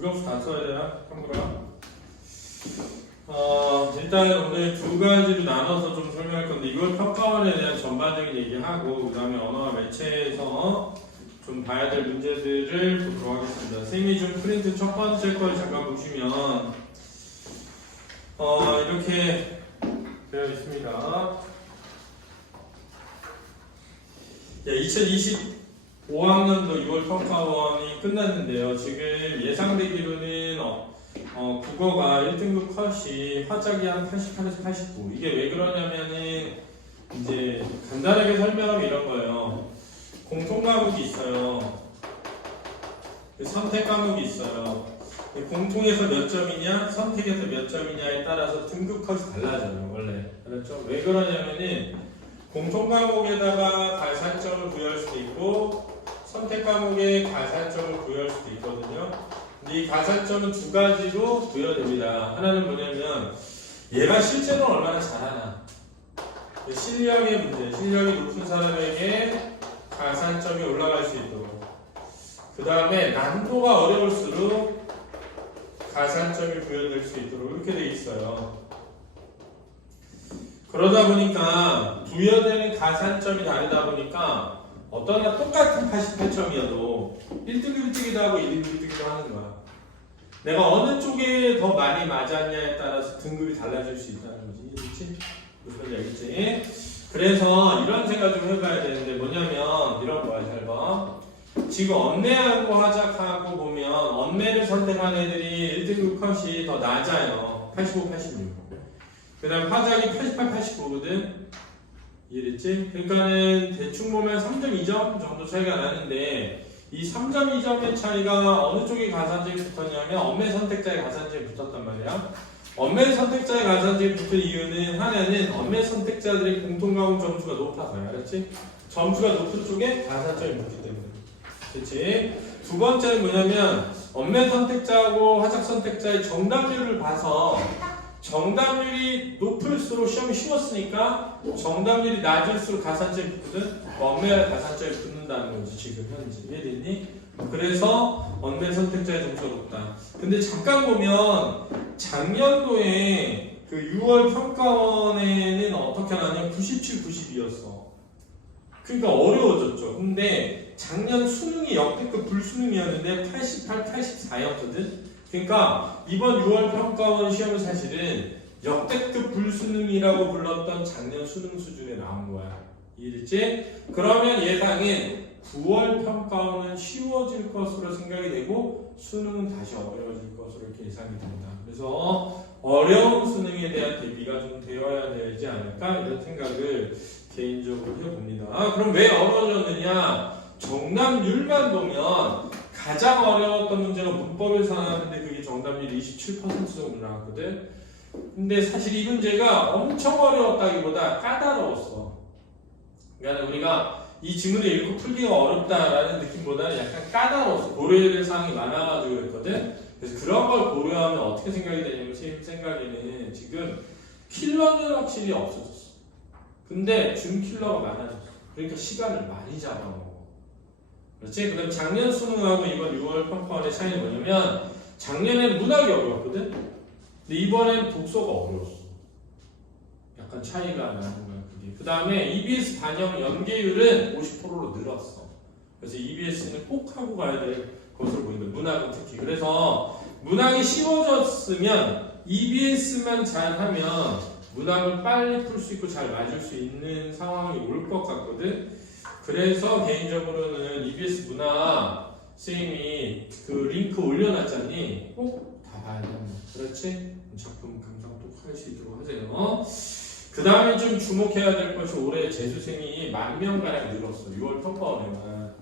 국영수 다 써야 되나? 한국어랑? 일단 오늘 두 가지로 나눠서 좀 설명할 건데 6월 평가원에 대한 전반적인 얘기하고 그 다음에 언어와 매체에서 좀 봐야 될 문제들을 보도록 하겠습니다. 선생님이 좀 프린트 첫 번째 걸 잠깐 보시면 이렇게 되어 있습니다. 2025학년도 6월 평가원이 끝났는데요. 지금 예상되기로는 국어가 1등급 컷이 화작이 한 88에서 89. 이게 왜 그러냐면은 이제 간단하게 설명하면 이런 거예요. 공통 과목이 있어요. 선택 과목이 있어요. 공통에서 몇 점이냐, 선택에서 몇 점이냐에 따라서 등급 컷이 달라져요. 원래 알았죠? 왜 그러냐면은 공통 과목에다가 가산점을 부여할 수도 있고 선택 과목에 가산점을 부여할 수도 있거든요. 근데 이 가산점은 두 가지로 부여됩니다. 하나는 뭐냐면 얘가 실제로 얼마나 잘하나, 실력의 문제, 실력이 높은 사람에게 가산점이 올라갈 수 있도록, 그 다음에 난도가 어려울수록 가산점이 부여될 수 있도록 이렇게 돼 있어요. 그러다 보니까 부여되는 가산점이 다르다 보니까 어떤 날 똑같은 88점이어도 1등급 뜨기도 하고 2등급 뜨기도 하는 거야. 내가 어느 쪽에 더 많이 맞았냐에 따라서 등급이 달라질 수 있다는 거지. 그렇지? 무슨 얘기지? 그래서 이런 생각 좀 해봐야 되는데 뭐냐면 이런 거야. 잘 봐. 지금 언매하고 화작하고 보면 언매를 선택한 애들이 1등급 컷이 더 낮아요. 85, 86. 그 다음 화작이 88, 89거든. 이해됐지? 그러니까는 대충 보면 3.2점 정도 차이가 나는데 이 3.2점의 차이가 어느 쪽에 가산점이 붙었냐면 언매 선택자의 가산점이 붙었단 말이야. 언매 선택자의 가산점이 붙은 이유는 하나는 언매 선택자들의 공통과목 점수가 높아서요. 알았지? 점수가 높은 쪽에 가산점이 붙기 때문에. 그렇지? 두 번째는 뭐냐면 언매 선택자하고 화작 선택자의 정답률을 봐서 정답률이 높을수록 시험이 쉬웠으니까 정답률이 낮을수록 가산점이 붙거든. 언매와 가산점이 붙는다는 거지 지금 현재. 이해됐니? 그래서 언매 선택자의 점수가 높다. 근데 잠깐 보면 작년도에 그 6월 평가원에는 어떻게 나냐면 97, 92였어. 그러니까 어려워졌죠. 근데 작년 수능이 역대급 불수능이었는데 88, 84였거든. 그러니까 이번 6월 평가원 시험은 사실은 역대급 불수능이라고 불렀던 작년 수능 수준에 나온 거야. 이해됐지? 그러면 예상은 9월 평가원은 쉬워질 것으로 생각이 되고 수능은 다시 어려워질 것으로 이렇게 예상이 됩니다. 그래서 어려운 수능에 대한 대비가 좀 되어야 되지 않을까 이런 생각을 개인적으로 해봅니다. 그럼 왜 어려워졌느냐? 정답률만 보면 가장 어려웠던 문제가 문법에서 나왔는데 그게 정답률이 27% 정도 나왔거든. 근데 사실 이 문제가 엄청 어려웠다기보다 까다로웠어. 그러니까 우리가 이 지문을 읽고 풀기가 어렵다라는 느낌보다는 약간 까다로웠어. 고려해야 될 사항이 많아가지고 그랬거든. 그래서 그런 걸 고려하면 어떻게 생각이 되냐면 제 생각에는 지금 킬러는 확실히 없어졌어. 근데 준킬러가 많아졌어. 그러니까 시간을 많이 잡아먹어. 그렇지? 그 다음 작년 수능하고 이번 6월 평가원의 차이는 뭐냐면 작년엔 문학이 어려웠거든? 근데 이번엔 독서가 어려웠어. 약간 차이가 나는 거야 그게. 그 다음에 EBS 반영 연계율은 50%로 늘었어. 그래서 EBS는 꼭 하고 가야 될 것으로 보인다. 문학은 특히. 그래서 문학이 쉬워졌으면 EBS만 잘하면 문학을 빨리 풀 수 있고 잘 맞을 수 있는 상황이 올 것 같거든. 그래서 개인적으로는 EBS 문화 선생님이 그 링크 올려놨잖니 꼭 다 봐야 됩니다. 그렇지? 작품 감상도 할 수 있도록 하세요. 그 다음에 좀 주목해야 될 것이 올해 재수생이 10,000명가량 늘었어. 6월 평가원에만.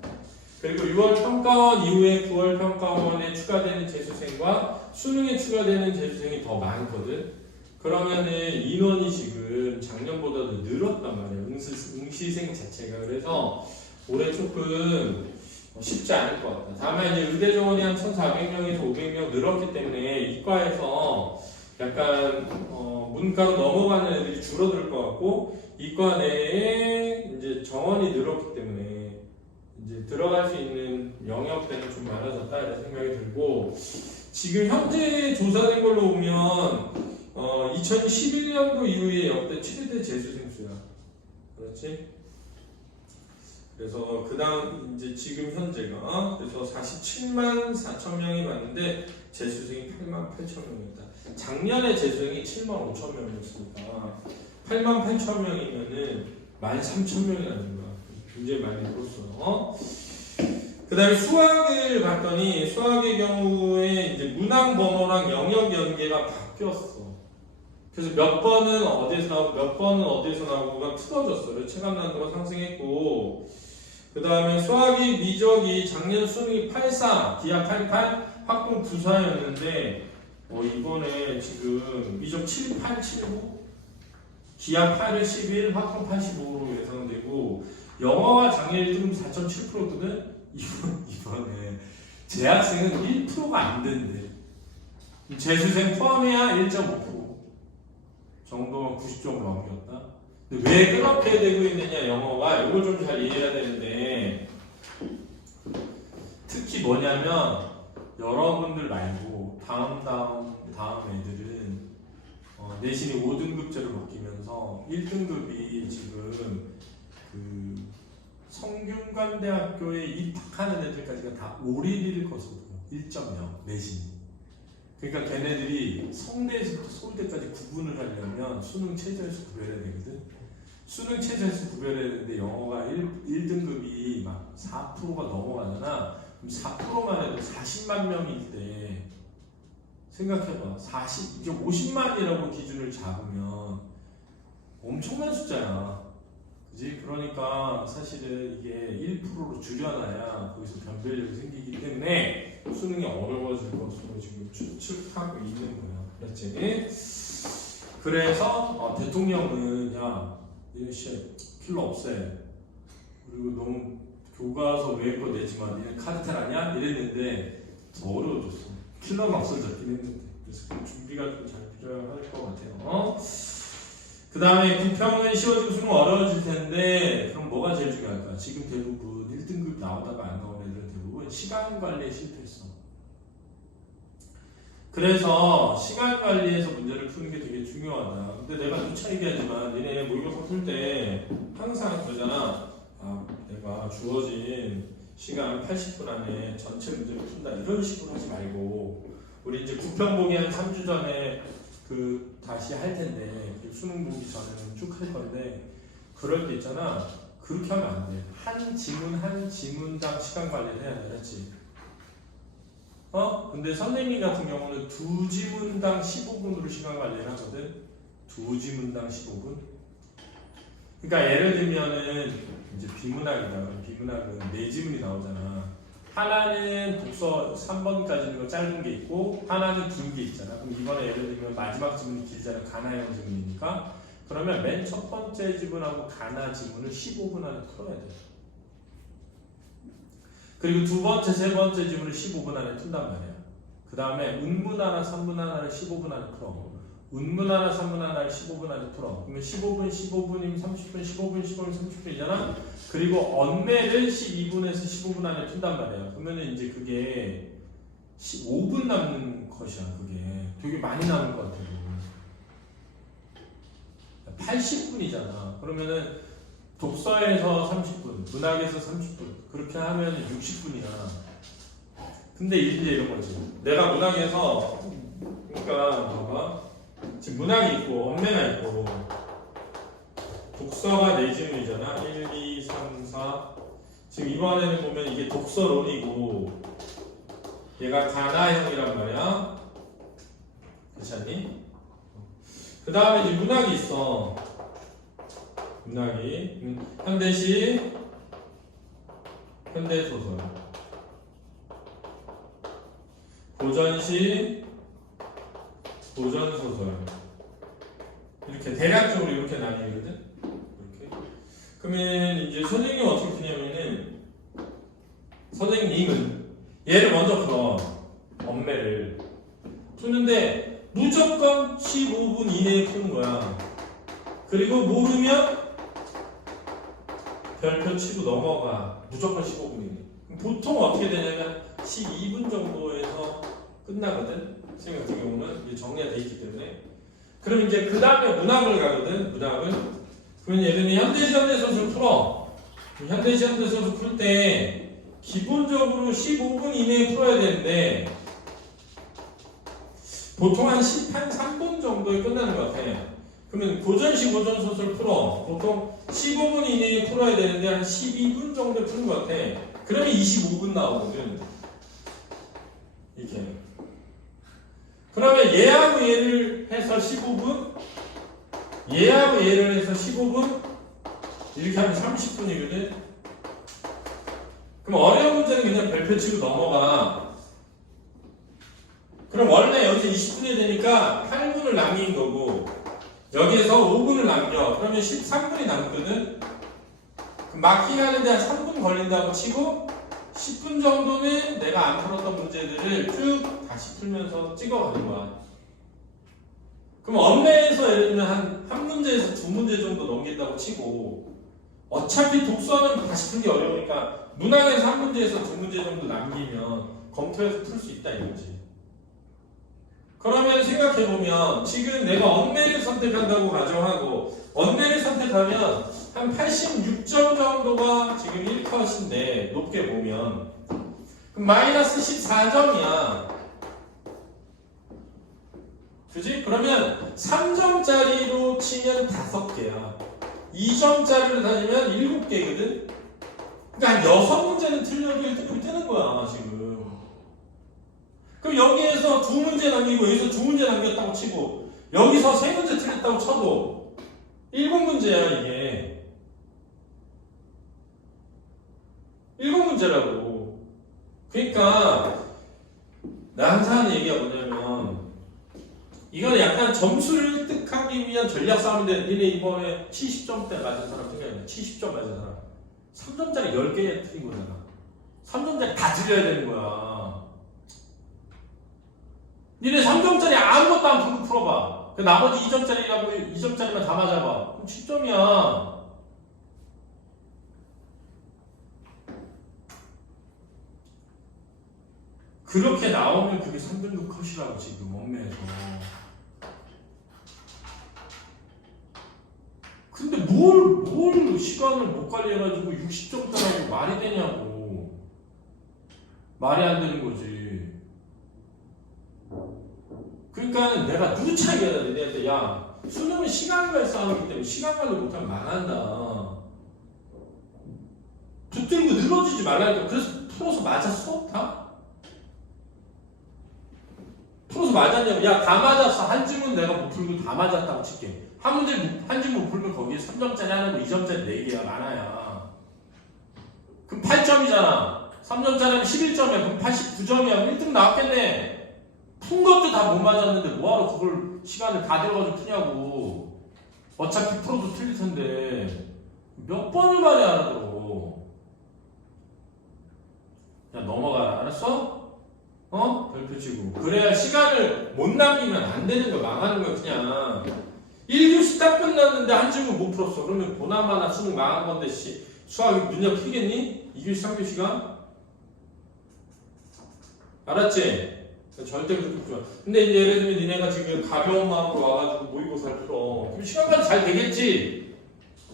그리고 6월 평가원 이후에 9월 평가원에 추가되는 재수생과 수능에 추가되는 재수생이 더 많거든. 그러면은 인원이 지금 작년보다도 늘었단 말이에요. 응시생 자체가. 그래서 올해 조금 쉽지 않을 것 같다. 다만 이제 의대 정원이 한 1,400명에서 500명 늘었기 때문에 이과에서 약간 문과로 넘어가는 애들이 줄어들 것 같고 이과 내에 이제 정원이 늘었기 때문에 이제 들어갈 수 있는 영역대는 좀 많아졌다 이런 생각이 들고 지금 현재 조사된 걸로 보면 2011년도 이후에 역대 최대 재수생수야. 그렇지? 그래서 그다음 이제 지금 현재가 그래서 47만 4천 명이 봤는데 재수생이 8만 8천 명이었다. 작년에 재수생이 7만 5천 명이었으니까 8만 8천 명이면은 13,000명이라는 거야. 굉장히 많이 늘었어. 그다음에 수학을 봤더니 수학의 경우에 이제 문항 번호랑 영역 연계가 바뀌었어. 그래서 몇 번은 어디에서 나오고 몇 번은 어디에서 나오고가 틀어졌어요. 체감 난도가 상승했고, 그 다음에 수학이 미적이 작년 수능이 84, 기하 88, 학공 94였는데 이번에 지금 미적 78, 79, 기하 8을 11, 학공 85로 예상되고 영어가 작년 1등급 4.7%거든. 이번에 재학생은 1%가 안 된대. 재수생 포함해야 1.5% 정도면 90점 넘겼다. 근데 왜 그렇게 되고 있느냐, 영어가 이걸 좀 잘 이해해야 되는데, 특히 뭐냐면 여러분들 말고 다음 애들은 내신이 5등급제를 바뀌면서 1등급이 지금 그 성균관대학교에 입학하는 애들까지가 다 올인일 것으로 1.0 내신. 그러니까 걔네들이 성대에서부터 서울대까지 구분을 하려면 수능 최저에서 구별해야 되거든. 수능 최저에서 구별해야 되는데 영어가 1등급이 막 4%가 넘어가잖아. 그럼 4%만 해도 40만 명일 때 생각해봐. 이제 50만이라고 기준을 잡으면 엄청난 숫자야. 그지? 그러니까 사실은 이게 1%로 줄여놔야 거기서 변별력이 생기기 때문에 수능이 어려워질 것으로 지금 추측하고 있는 거야. 그렇지? 그래서 대통령은 니네 필요 없애. 그리고 너무 교과서 외의 거 내지 마. 니네 카르텔 아니야? 이랬는데 더 어려워졌어. 킬러는 없어졌긴 했는데. 그래서 그 준비가 좀 잘 필요할 것 같아요. 그 다음에 부평은 쉬워지고 수능 어려워질 텐데 그럼 뭐가 제일 중요할까? 지금 대부분 1등급 나오다가 안 나온 애들은 대부분 시간 관리에 실패했어. 그래서 시간 관리에서 문제를 푸는 게 되게 중요하다. 근데 내가 누차 얘기하지만 얘네 모의고사 풀 때 항상 그러잖아. 내가 주어진 시간 80분 안에 전체 문제를 푼다 이런 식으로 하지 말고 우리 이제 부평 보기 한 3주 전에 다시 할 텐데 수능 보기 전에는 쭉 할 건데 그럴 때 있잖아. 그렇게 하면 안 돼. 한 지문당 시간 관리를 해야 돼. 그렇지? 근데 선생님 같은 경우는 두 지문당 15분으로 시간 관리를 하거든. 두 지문당 15분. 그러니까 예를 들면은 이제 비문학이다. 그럼 비문학은 네 지문이 나오잖아. 하나는 독서 3번까지는 짧은 게 있고 하나는 긴 게 있잖아. 그럼 이번에 예를 들면 마지막 지문이 길잖아. 가나형 지문이니까. 그러면 맨 첫 번째 지문하고 가나 지문을 15분 안에 풀어야 돼. 그리고 두 번째, 세 번째 지문을 15분 안에 푼단 말이야. 그 다음에 운문 하나, 3문 하나를 15분 안에 풀어. 운문 하나, 3문 하나를 15분 안에 풀어. 그러면 15분이면 30분, 15분, 30분이잖아. 그리고 언매를 12분에서 15분 안에 푼단 말이야. 그러면은 이제 그게 15분 남는 컷이야. 그게 되게 많이 남은 것 같아. 80분이잖아. 그러면은 독서에서 30분, 문학에서 30분 그렇게 하면 60분이야. 근데 이제 이런 거지. 내가 문학에서 그러니까 봐봐. 지금 문학이 있고 언매가 있고 독서가 4지문이잖아. 1, 2, 3, 4 지금 이번에는 보면 이게 독서론이고 얘가 가나형이란 말이야. 괜찮니? 그 다음에 이제 문학이 있어. 문학이 현대시, 현대소설, 고전시, 고전소설 이렇게 대략적으로 이렇게 나뉘거든. 이렇게. 그러면 이제 선생님이 어떻게 푸냐면은 선생님은 얘를 먼저 풀어. 언매를 푸는데 무조건 15분 이내에 푸는 거야. 그리고 모르면 별표 치고 넘어가. 무조건 15분이네. 보통 어떻게 되냐면 12분 정도에서 끝나거든. 생 같은 경우는 이게 정리가 돼 있기 때문에. 그럼 이제 그 다음에 문학을 가거든. 문학은. 그러면 예를 들면 현대시험대소설 풀어. 현대시험대소설 풀 때 기본적으로 15분 이내에 풀어야 되는데 보통 한 3분 정도에 끝나는 것 같아. 그러면 고전식 고전소설 풀어. 보통 15분 이내에 풀어야 되는데 한 12분 정도에 푸는 것 같아. 그러면 25분 나오거든. 이렇게. 그러면 얘하고 얘를 해서 15분, 얘하고 얘를 해서 15분, 이렇게 하면 30분이거든. 그럼 어려운 문제는 그냥 별표 치고 넘어가. 그럼 원래 여기서 20분이 되니까 8분을 남긴 거고, 여기에서 5분을 남겨. 그러면 13분이 남거든. 막히게 하는데 한 3분 걸린다고 치고 10분 정도는 내가 안 풀었던 문제들을 쭉 다시 풀면서 찍어가는 거야. 그럼 엄매에서 예를 들면 한 문제에서 2문제 정도 넘긴다고 치고 어차피 독서는 다시 풀기 어려우니까 문항에서 1문제에서 2문제 정도 남기면 검토해서 풀 수 있다 이거지. 그러면 생각해보면 지금 내가 언매를 선택한다고 가정하고 언매를 선택하면 한 86점 정도가 지금 1컷인데 높게 보면 그럼 마이너스 14점이야. 그지? 그러면 3점짜리로 치면 5개야. 2점짜리로 다니면 7개거든? 그러니까 한 6문제는 틀려도 1등급이 뜨는 거야 지금. 그럼 여기에서 2문제 남기고 여기서 2문제 남겼다고 치고 여기서 3문제 틀렸다고 쳐도 7문제야 이게. 7문제라고. 그러니까 나 항상 하는 얘기가 뭐냐면 이거는 약간 점수를 획득하기 위한 전략 싸움인데 니네 이번에 70점대 맞은 사람 생각해. 70점 맞은 사람 3점짜리 10개 틀린 거잖아. 3점짜리 다 틀려야 되는 거야. 니네 3점짜리 아무것도 안 풀고 풀어봐. 그 나머지 2점짜리라고 2점짜리만 다 맞아봐. 그럼 10점이야. 그렇게 나오면 그게 3등급 컷이라고 지금 원매에서. 근데 뭘 시간을 못 관리해가지고 60점짜리라고 말이 되냐고. 말이 안 되는 거지. 그러니까 내가 누차 얘기하다 니네한테 야 수능은 시간과 싸움이기 때문에 시간 관리 못하면 망한다. 붙들고 늘어지지 말라니까. 그래서 풀어서 맞았어? 다? 풀어서 맞았냐고. 야 다 맞았어. 한 질문 내가 못 풀고 다 맞았다고 칠게. 한 질문 못 풀면 거기에 3점짜리 하나고 2점짜리 4개야. 많아야. 그럼 8점이잖아. 3점짜리 하면 11점이야. 그럼 89점이야. 1등 나왔겠네. 푼 것도 다 못 맞았는데 뭐하러 그걸 시간을 다 들어가지고 푸냐고. 어차피 풀어도 틀릴 텐데 몇 번을 말해 알아들어. 야 넘어가라. 알았어? 별표 치고. 그래야 시간을 못 남기면 안 되는 거야. 망하는 거야 그냥. 1교시 딱 끝났는데 한 질문 못 풀었어. 그러면 보나마나 수능 망한 건데 수학이 문제 풀겠니? 2교시 3교시가? 알았지? 절대 그렇게 좋아. 근데 이제 예를 들면 니네가 지금 가벼운 마음으로 와가지고 모의고사를 풀어. 그럼 시간 관리 잘 되겠지?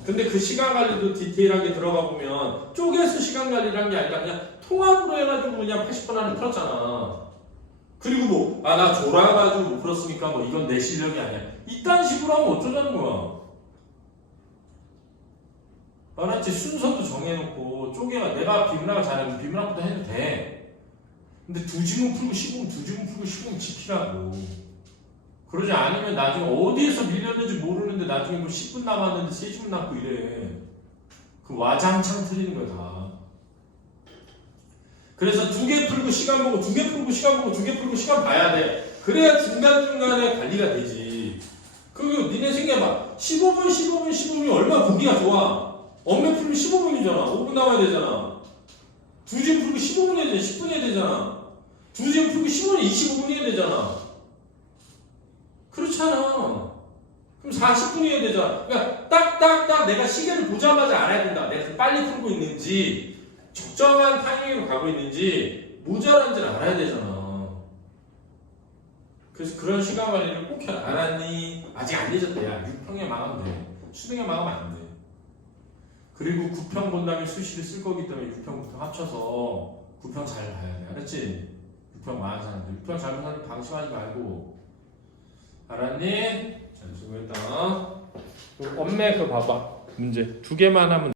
근데 그 시간 관리도 디테일하게 들어가 보면 쪼개서 시간 관리를 한 게 아니라 그냥 통합으로 해가지고 그냥 80분 안에 풀었잖아. 그리고 뭐, 나 졸아가지고 못 풀었으니까 뭐 이건 내 실력이 아니야. 이딴 식으로 하면 어쩌자는 거야. 알았지? 순서도 정해놓고 쪼개가 내가 비문학을 잘하면 비문학부터 해도 돼. 근데 2지문 풀고 15분, 2지문 풀고 15분 지키라고. 그러지 않으면 나중에 어디에서 밀렸는지 모르는데 나중에 뭐 10분 남았는데 3지문 남고 이래. 그 와장창 틀리는 거야 다. 그래서 2개 풀고 시간 보고 2개 풀고 시간 보고 2개 풀고 시간 봐야 돼. 그래야 중간중간에 관리가 되지. 그리고 니네 생각해봐. 15분 15분이 얼마나 보기가 좋아. 엄매 풀면 15분이잖아. 5분 남아야 되잖아. 2지 풀고 15분 해야 돼. 10분 해야 되잖아. 2지 풀고 15분에 25분 해야 되잖아. 그렇잖아. 그럼 40분 해야 되잖아. 그러니까 딱딱딱 내가 시계를 보자마자 알아야 된다. 내가 빨리 풀고 있는지, 적정한 타이밍으로 가고 있는지, 모자란지를 알아야 되잖아. 그래서 그런 시간 관리를 꼭 해. 알았니? 아직 안 늦었대. 야, 6평에 망하면 돼. 수능에 망하면 안 돼. 그리고 9평 본 다음에 수시를 쓸 거기 때문에 6평, 9평 합쳐서 9평 잘 봐야 돼. 알았지? 6평 망한 사람들. 6평 잘못 사람들 방심하지 말고. 알았니? 잘 수고했다. 엄매 그거 봐봐. 문제 2개만 하면